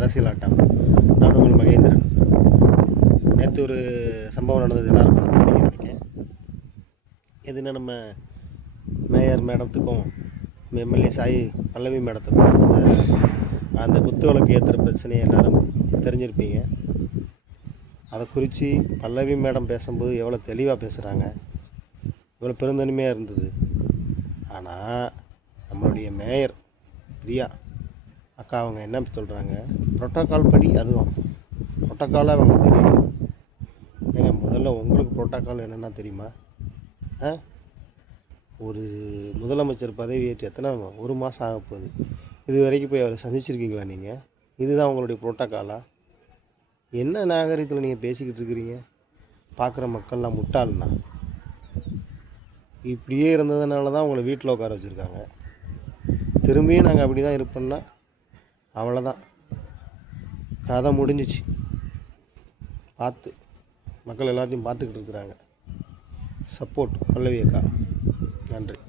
அரசியல் ஆட்டம். நான் உங்கள் மகேந்திரன். நேற்று ஒரு சம்பவம் நடந்தது, எல்லோரும் பார்த்துருப்பீங்கன்னு நினைக்கிறேன். எதுனா நம்ம மேயர் மேடத்துக்கும் எம்எல்ஏ சாய் பல்லவி மேடத்துக்கும் அந்த குத்து விளக்கு ஏற்றுற பிரச்சனையை எல்லோரும் தெரிஞ்சிருப்பீங்க. அதை குறித்து பல்லவி மேடம் பேசும்போது எவ்வளோ தெளிவாக பேசுகிறாங்க, இவ்வளோ பெருந்தன்மையாக இருந்தது. ஆனால் நம்மளுடைய மேயர் பிரியா அக்கா அவங்க என்ன சொல்கிறாங்க, புரோட்டோக்கால் படி அதுவும் புரோட்டோக்காலாக அவங்க தெரியல. ஏங்க முதல்ல உங்களுக்கு புரோட்டோக்கால் என்னென்னா தெரியுமா? ஒரு முதலமைச்சர் பதவியேற்று எத்தனை ஒரு மாதம் ஆக போகுது. இது வரைக்கும் போய் அவரை சந்திச்சிருக்கீங்களா நீங்கள்? இதுதான் உங்களுடைய புரோட்டோக்காலா? என்ன நாகரிகத்தில் நீங்கள் பேசிக்கிட்டு இருக்கிறீங்க? பார்க்குற மக்கள்லாம் முட்டாள்னா? இப்படியே இருந்ததுனால தான் உங்களை வீட்டில் உட்கார வச்சுருக்காங்க. திரும்பியும் நாங்கள் அப்படி தான் இருப்போம்னா அவ்வளோதான், கதை முடிஞ்சிச்சு. பார்த்து மக்கள் எல்லாத்தையும் பார்த்துக்கிட்டு இருக்கிறாங்க. சப்போர்ட் பல்லவி அக்கா. நன்றி.